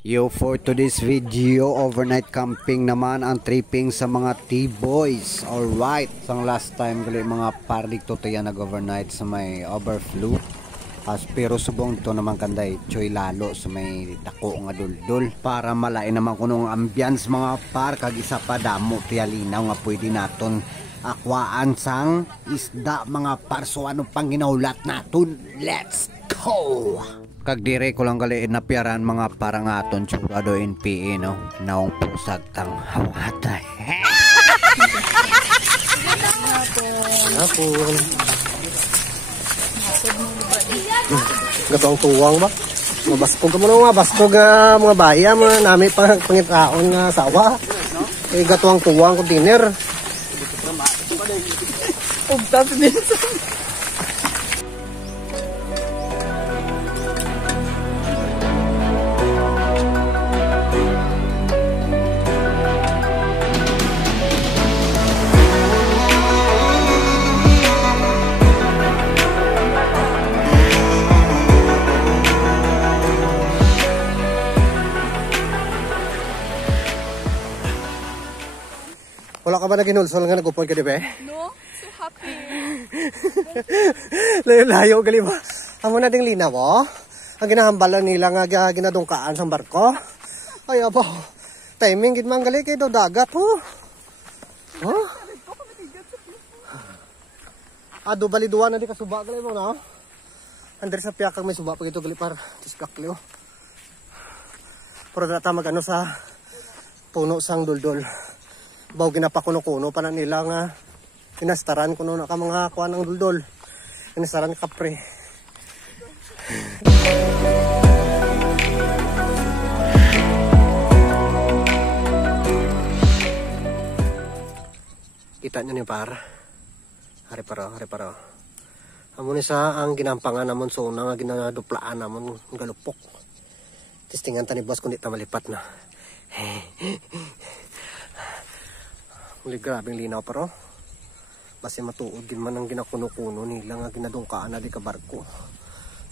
Yo, for today's video, overnight camping naman ang tripping sa mga T-boys. Alright, sang last time gali mga parlik to tayo nag-overnight sa may overflow. Pero subong to naman kanday choy lalo sa may dako nga duldul para malain naman kuno ang ambience mga par, kag isa pa damo tiyalinaw nga pwede naton akwaan sang isda mga par. So ano pang ginaulat naton, let's go. Kag dire ko lang gali napiaran mga parang aton surado NPA no naong pusag tang hawatay. Hapon. Gatong tuwang ba? Mabaskog mo nga baskog mga bahya mga nami pa pangitaon nga sawa. Eh gatong tuwang container. Ugtas din. Wala ka ba na ginulsol nga nagupod ka di ba? No, so happy. Layo gali ba? Amo na ding linaw oh. Ang ginahambalan nila nga ginadungkaan sa barko. Ay aba. Timing gid man gali kay do dagat oh. Huh? Ado baliduan na di ka suba gali mo na. Under sa piyak kag may suba pag ito gali par tiskakli oh. Pero data magano sa puno sang duldol. Baw ginapakuno-kuno pa na nila nga inastaran kuno na ka mga kuan ng duldol. Inastaran kapre. Kita nyo ni par. Hari paro. Amo ni sa ang ginampangan namon so nga ginaduplaan namon galupok. Tistingan tani boss kundi ta malipat na. Uli grabing linaw pero basi matuod din man ang ginakuno-kuno nila nga ginadungkaan na di ka barko.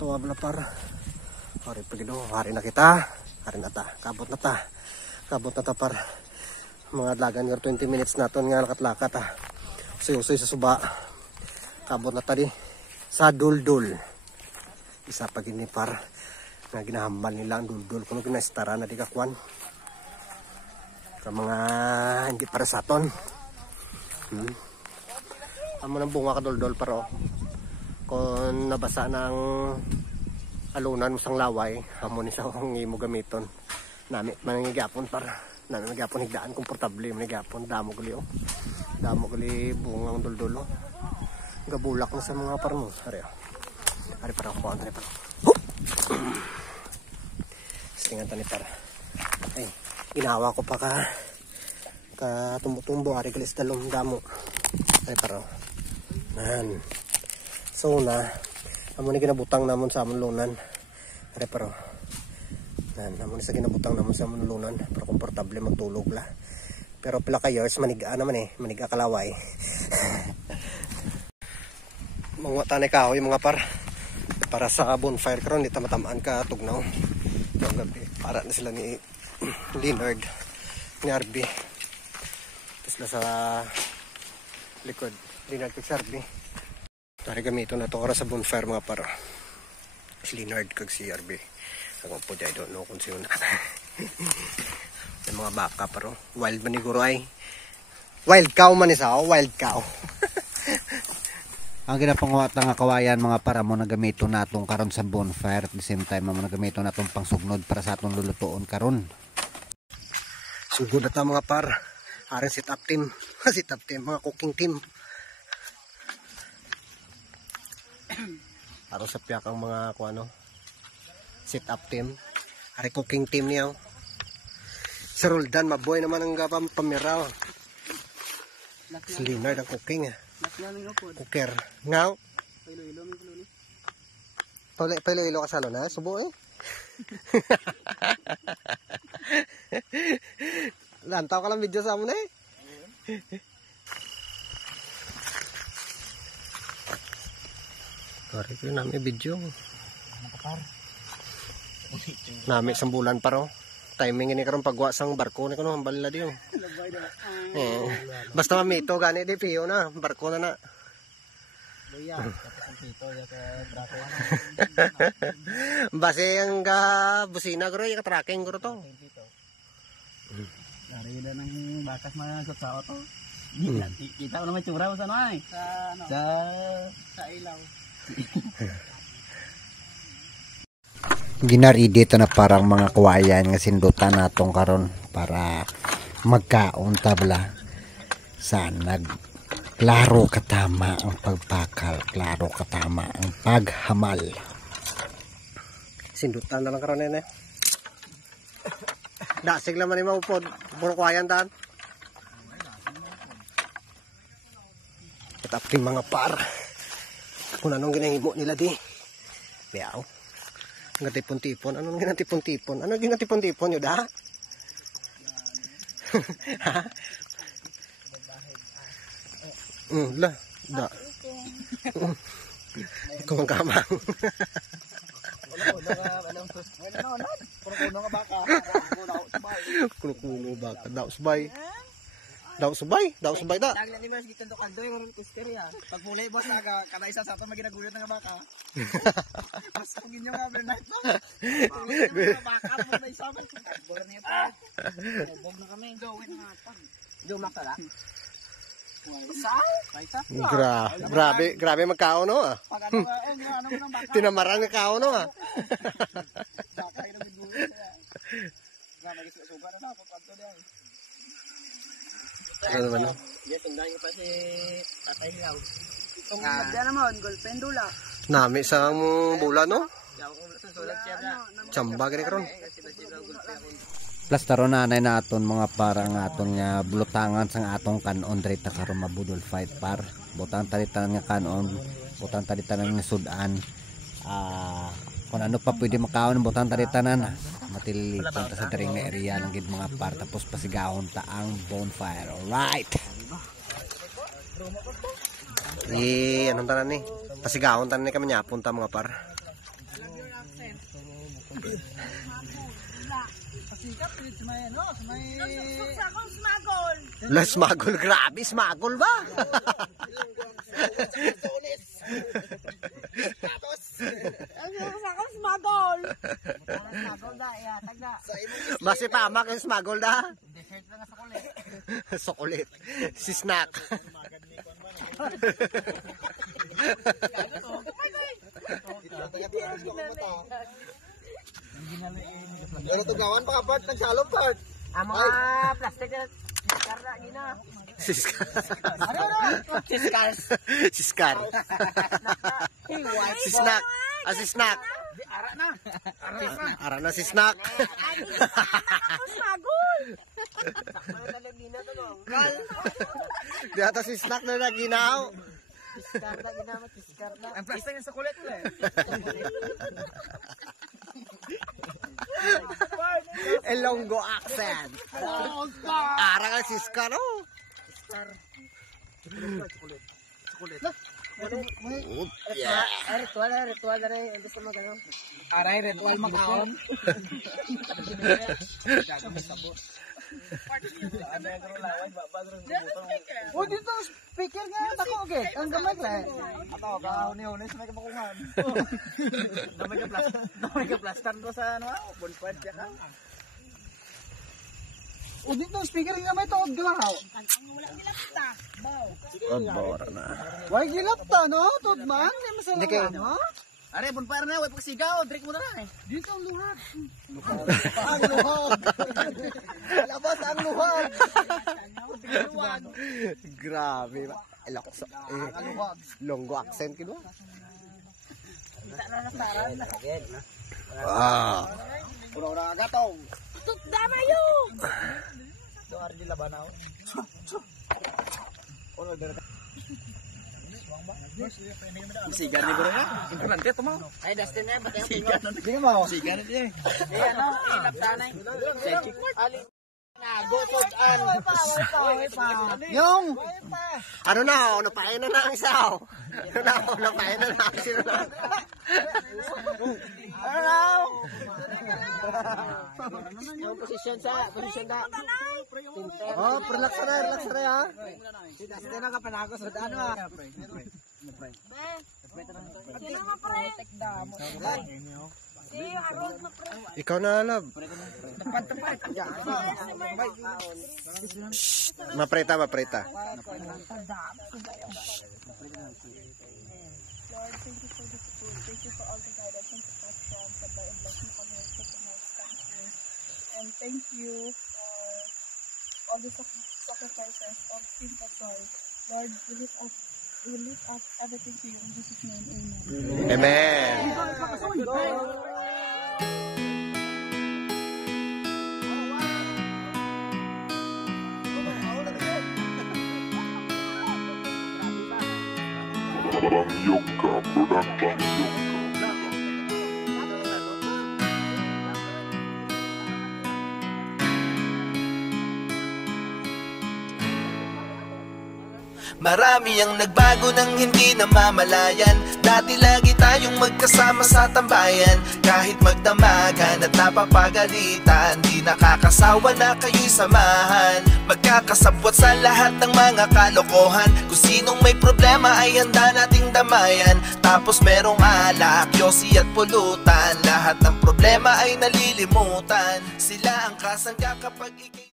Tawa bala para hari pagido, hari na kita, hari na ta, kabot na ta par mga adlagan nga 20 minutes naton nga lakat-lakat usoy-usoy sa suba, kabot na ta di sa duldul. Isa pa gini par nga ginahambal nila ang duldul kuno ginastara na di ka kwan ka mga hindi para sa aton. Amo nang bunga ka doldol pero kung nabasa ng alunan mo sang laway amo ni sa kong imo gamiton nami manangigapon para nami magapon higdaan komportable manigapon damo gali oh. Damo gali bungang doldol oh. Gabulak na sa mga parmo ari para ko andre para singan tani para ay ginawa ko pa ka tumbo-tumbo ari galis dalom damo ay paro nan so na amo ni ginabutang namon sa amon lunan ari paro nan amo ni sa ginabutang namon sa amon lunan para komportable magtulog la pero pila ka years maniga naman maniga kalaway. Mga tanay kahoy mga para sa bonfire karon di tamatamaan ka tugnaw gabi para na sila ni Leonard ni Arby tapos na sa likod Leonard kag Arby tari gamito na to para sa bonfire mga para si Leonard kag si Arby ako po dyan don't know kung sino na yung mga baka pero wild man ni guro ay wild cow man isa wild cow. Ang ginapanguwat nga kawayan mga para mo nagamito natong karon sa bonfire at the same time mo nagamito natong pangsugnod para sa atong lulutuon karon. Sugod na ta mga par. Aring sit up team. Sit up team mga cooking team. Aron sa piyak ang mga kuano. Sit up team. Aring cooking team niya. Sa Roldan maboy naman ang gapang pamiraw. Si Leonard ang cooking cooker. Ngaw. Pailoilo ka sa na. Subo eh. Lantaw ka lang video sa amon eh. Kari ko namin video. Nami isang bulan pa ro. Timing ini karon pagwa sang barko ni kuno hambal na diyo. Basta mamito gani di piyo na barko na na. Base ang busina guro yung tracking guro to. Dari na ng bakas mga sa auto. Kita ko naman tsura mo sa ano ay. Sa ilaw. Ginari dito na parang mga kawayan nga sindutan natong karon para magkaon tabla sa klaro katama ang pagpakal, klaro katama ang paghamal. Sindutan na lang karon eh. Dasig naman ni maupod. Puro kwayan dan. Itaping mga par. Kung anong ginahimo nila di. Biyaw. Ang tipon-tipon. Anong ginatipon-tipon? Anong ginatipon-tipon yun da? Ha? La. Da. Ikaw ang kamang. Kuno baka daw subay da. Taglan ni mas gikan to kanto yung kisteria. Pag mulay boss naga kada isa sa ato maginagulit nga baka. Mas kung inyo nga overnight no. Baka mo na isa ba? Bor niya pa. Bog na kami gawin nga pa. Dumak ta. Grabe magkao no ah. Pag ano nang baka. Tinamarang nga kao no ah. Baka ina gulit. Grabe suga na sa kanto diyan. Ano naman no? Yes, tingnan ko pa si Tatay Hilaw. Kung diyan naman golpendula. Nami sa bula no? Yaw ko sa sulat siya na. Chamba gani karon. Plus taron nanay naton mga parang aton nga bulutangan sang atong kanon diri ta karon mabudol fight par. Butang talitan nga kanon, butang talitan nga sudan. Kung ano pa pwede makaon butang talitanan matililiton ta sa daring na area lang gid mga par tapos pasigahon ta ang bonfire. Alright. Anong tanan ni? Pasigahon tanan ni kami nyapon ta mga par. La smagol, grabe smagol ba? Basi pamak yung smagol da? Sokulit. Si snack. Pero tugawan pa part ng shalom part. Ang mga plastic na siskar na gina. Siskar. Siskar. Siskar. Si snack. Si snack. Ara na. Ara na si snack. Sagol. Di ata si snack na naginaw. Siskar na gina, siskar na. Ang plastic na sa kulit ko eh. Ilonggo accent. Ara ka siskar oh. Ritual na rin. Ito sa mga ganun. Aray, ritual makaon. Oh, dito speaker nga ako okay. Ang gamay lang. Ato ka huni-huni sa may kapakungan. Damay ka plastan ko sa ano, bonfire siya ka. O dito speaker nga may tuod galaw. Wala gilapta. Bora na. Wala gilapta no, tuod man. Hindi kayo. Are, bonfire na, way pagsigaw, drink mo na lang eh. Dito ang luhag. Ang luhag. Labas ang luhag. Grabe ba? Ilokso. Longgo accent kino. Puro na gatong. Tut damayo. Do ardi labanaw. Ono der. Sigar ni bro ya. Nanti to mo. Ay Dustin na batay ko. Sigar. Sige mo. Sigar ni. Eh ano, ilaptanay. Ali Yung Ano na, napain na ang isa. Ano na, napain na ang sino na. yung posisyon na. Oh, relax na ha. Hindi na ka panagos sa ano ah. Ikaw na alam. Mapreta. Lord, thank you for this food. Thank you for all the guidance and protection. Sabay and blessing for me to the next country. And thank you for all the sacrifices of Team Pasoy. Lord, we lift up everything to you in Jesus' name. Amen. Amen. Yoga Production. Marami ang nagbago nang hindi namamalayan. Dati lagi tayong magkasama sa tambayan. Kahit magdamagan at napapagalitan, di nakakasawa na kayo'y samahan. Magkakasabwat sa lahat ng mga kalokohan. Kung sinong may problema ay handa nating damayan. Tapos merong alak, yosi at pulutan. Lahat ng problema ay nalilimutan. Sila ang kasangga kapag ikay